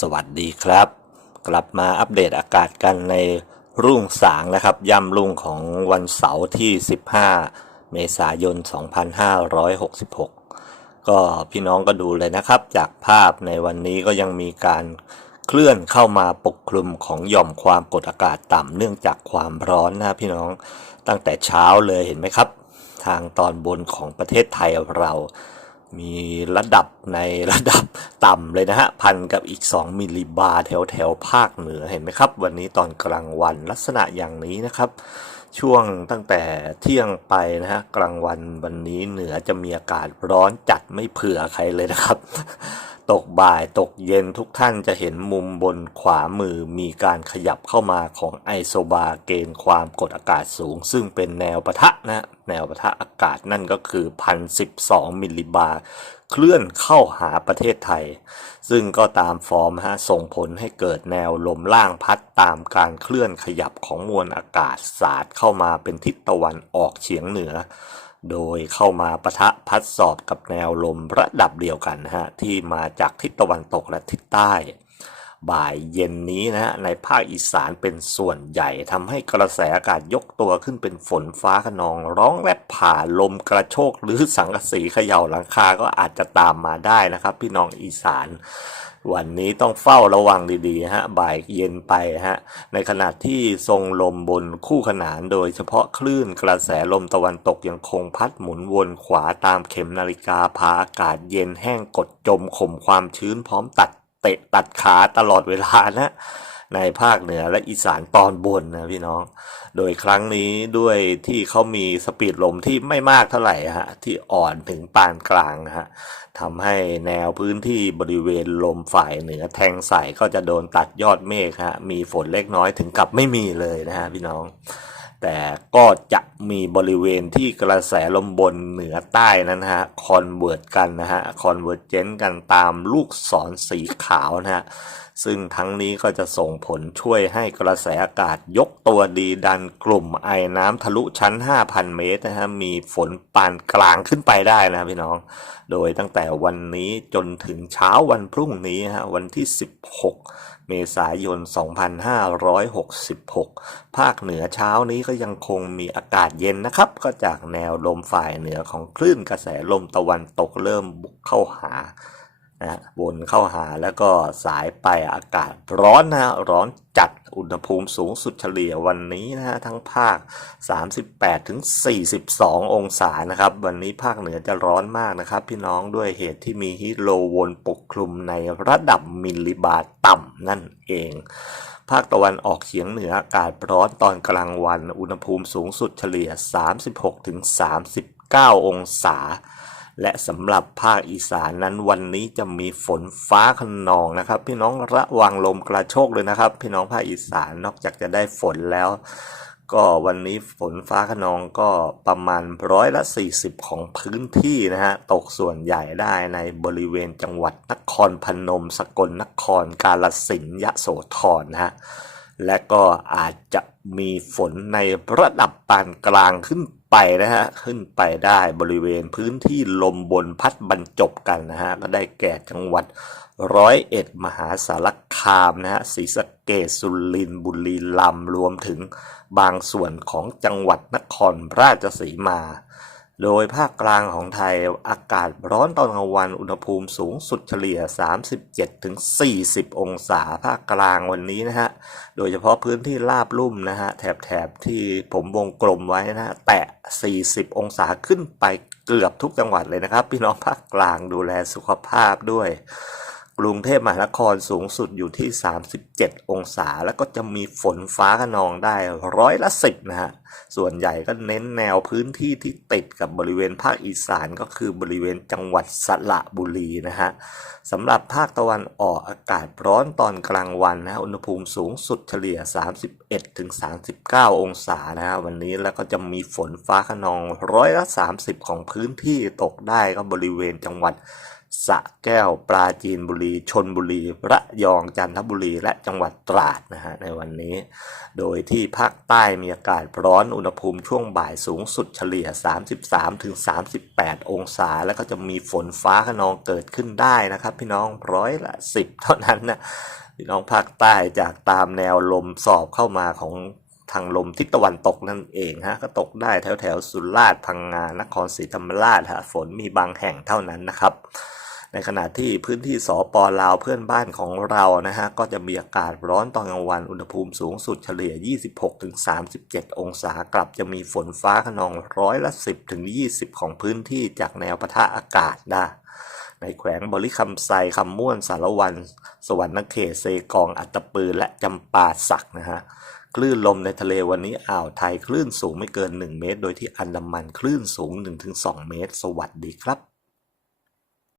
สวัสดีครับ กลับมาอัปเดตอากาศกันในรุ่งสางนะครับ ย่ำรุ่งของวันเสาร์ที่ 15 เมษายน 2566 ก็พี่น้องก็ดูเลยนะครับ จากภาพในวันนี้ก็ยังมีการเคลื่อนเข้ามาปกคลุมของหย่อมความกดอากาศต่ำเนื่องจากความร้อนนะพี่น้องตั้งแต่เช้าเลยเห็นไหมครับ ทางตอนบนของประเทศไทยเรา มีระดับในระดับต่ำเลยนะฮะ พันกับอีก 2 มิลลิบาร์แถวแถวภาคเหนือเห็นไหมครับ วันนี้ตอนกลางวันลักษณะอย่างนี้นะครับ ช่วงตั้งแต่เที่ยงไปนะฮะ กลางวันวันนี้เหนือจะมีอากาศร้อนจัดไม่เผื่อใครเลยนะครับ ตกบ่ายตกเย็นทุกท่านจะเห็นมุมบนขวามือมีการขยับเข้ามาของไอโซบาเกณฑ์ความกดอากาศสูง ซึ่งเป็นแนวปะทะนะแนวปะทะอากาศนั่นก็คือ 1,012 มิลลิบาร์เคลื่อนเข้าหาประเทศไทย ซึ่งก็ตามฟอร์มฮะส่งผลให้เกิดแนวลมล่างพัดตามการเคลื่อนขยับของมวลอากาศสาดเข้ามาเป็นทิศตะวันออกเฉียงเหนือ โดยเข้ามาปะทะพัดสอบกับแนวลมระดับเดียวกันนะฮะที่มาจากทิศตะวันตกและทิศใต้ บ่ายเย็นนี้นะฮะในภาคอีสานเป็นส่วนใหญ่ทำให้กระแสอากาศยกตัวขึ้นเป็นฝนฟ้าขนอง ร้องและผ่าลมกระโชกหรือสังกะสีเขย่าหลังคาก็อาจจะตามมาได้นะครับ พี่น้องอีสาน วันนี้ต้องเฝ้าระวังดีๆฮะบ่ายเย็นไปฮะในขณะที่ทรงลมบนคู่ขนานโดยเฉพาะคลื่นกระแสลมตะวันตกยังคงพัดหมุนวนขวาตามเข็มนาฬิกาพาอากาศเย็นแห้งกดจมข่มความชื้นพร้อมตัด เตะตัดขาตลอดเวลานะในภาคเหนือและอีสานตอนบนนะพี่น้อง โดยครั้งนี้ด้วยที่เขามีสปีดลมที่ไม่มากเท่าไหร่ฮะที่อ่อนถึงปานกลางฮะทำให้แนวพื้นที่บริเวณลมฝ่ายเหนือแทงใส่ก็จะโดนตัดยอดเมฆฮะมีฝนเล็กน้อยถึงกับไม่มีเลยนะฮะพี่น้อง แต่ก็จะมีบริเวณที่กระแสลมบนเหนือใต้นั้นฮะคอนเวิร์ตกันนะฮะคอนเวิร์ตเจนกันตามลูกศรสีขาวนะฮะ ซึ่งทั้งนี้ก็จะส่งผลช่วยให้กระแสอากาศยกตัวดีดันกลุ่มไอน้ำทะลุชั้น 5,000 เมตรนะฮะมีฝนปานกลางขึ้นไปได้นะพี่น้อง โดยตั้งแต่วันนี้จนถึงเช้าวันพรุ่งนี้ฮะวันที่ 16 เมษายน 2566 ภาคเหนือเช้านี้ก็ยังคงมีอากาศเย็นนะครับ ก็จากแนวลมฝ่ายเหนือของคลื่นกระแสลมตะวันตกเริ่มบุกเข้าหา นะวนเข้าหาแล้วก็สายไปอากาศร้อนนะฮะร้อนจัดอุณหภูมิสูงสุดเฉลี่ยวันนี้นะฮะทั้งภาค 38ถึง42 องศานะครับ วันนี้ภาคเหนือจะร้อนมากนะครับ พี่น้องด้วยเหตุที่มีฮิโลวนปกคลุมในระดับมิลลิบาร์ต่ำนั่นเอง ภาคตะวันออกเฉียงเหนืออากาศร้อนตอนกลางวัน อุณหภูมิสูงสุดเฉลี่ย 36-39 องศา และสำหรับภาคอีสานนั้นวันนี้จะมีฝนฟ้าขนองนะครับ พี่น้องระวังลมกระโชกเลยนะครับ พี่น้องภาคอีสานนอกจากจะได้ฝนแล้ว ก็วันนี้ฝนฟ้าขนองก็ประมาณร้อยละ40 ของพื้นที่นะฮะตกส่วนใหญ่ได้ในบริเวณจังหวัดนครพนม สกลนครกาฬสินธุ์ยโสธรนะฮะ และก็อาจจะมีฝนในระดับปานกลางขึ้นไปนะฮะ ขึ้นไปได้บริเวณพื้นที่ลมบนพัดบรรจบกันนะฮะ ก็ได้แก่จังหวัดร้อยเอ็ดมหาสารคามนะฮะศรีสะเกษสุรินบุรีรัมย์รวมถึงบางส่วนของจังหวัดนครราชสีมา โดยภาคกลางของไทยอากาศร้อนตอนกลางวันอุณหภูมิสูงสุดเฉลี่ย 37-40 องศาภาคกลางวันนี้นะฮะ โดยเฉพาะพื้นที่ราบลุ่มนะฮะ แถบแถบที่ผมวงกลมไว้นะฮะ แตะ 40 องศาขึ้นไปเกือบทุกจังหวัดเลยนะครับ พี่น้องภาคกลางดูแลสุขภาพด้วย รุงเทพมหานครสูงสุดอยู่ที่ 37 องศา แล้วก็จะมีฝนฟ้าขนองได้ร้อยละสิบนะฮะ ส่วนใหญ่ก็เน้นแนวพื้นที่ที่ติดกับบริเวณภาคอีสานก็คือบริเวณจังหวัดสระบุรีนะฮะสำหรับภาคตะวันออกอากาศร้อนตอนกลางวันนะฮะอุณหภูมิสูงสุดเฉลี่ย 31-39 องศานะฮะวันนี้แล้วก็จะมีฝนฟ้าขนองร้อยละ 30 ของพื้นที่ตกได้ก็บริเวณจังหวัด สะแก้วปราจีนบุรีชนบุรี ระยองจันทบุรีและจังหวัดตราดนะฮะในวันนี้ โดยที่ภาคใต้มีอากาศร้อนอุณหภูมิช่วงบ่ายสูงสุดเฉลี่ย 33-38 องศา แล้วก็จะมีฝนฟ้าขนองเกิดขึ้นได้นะครับ พี่น้องร้อยละ10 เท่านั้นนะพี่น้องภาคใต้จากตามแนวลมสอบเข้ามาของทางลมทิศตะวันตกนั่นเองฮะก็ตกได้แถวแถวสุราษฎร์พังงานครศรีธรรมราชฮะฝนมีบางแห่งเท่านั้นนะครับ ในขณะที่พื้นที่สปลาวเพื่อนบ้านของเรานะฮะก็จะมีอากาศร้อนตอนกลางวันอุณหภูมิสูงสุดเฉลี่ย 26-37 องศากลับจะมีฝนฟ้าขนองร้อยละ 10-20 ของพื้นที่จากแนวปะทะอากาศได้ในแขวงบริคำไซคำม่วนสารวัน สวรรณเขตเซกองอัตตปือและจำปาสักนะฮะคลื่นลมในทะเลวันนี้อ่าวไทยคลื่นสูงไม่เกิน 1 เมตร โดยที่อันดามันคลื่นสูง 1-2 เมตร สวัสดีครับ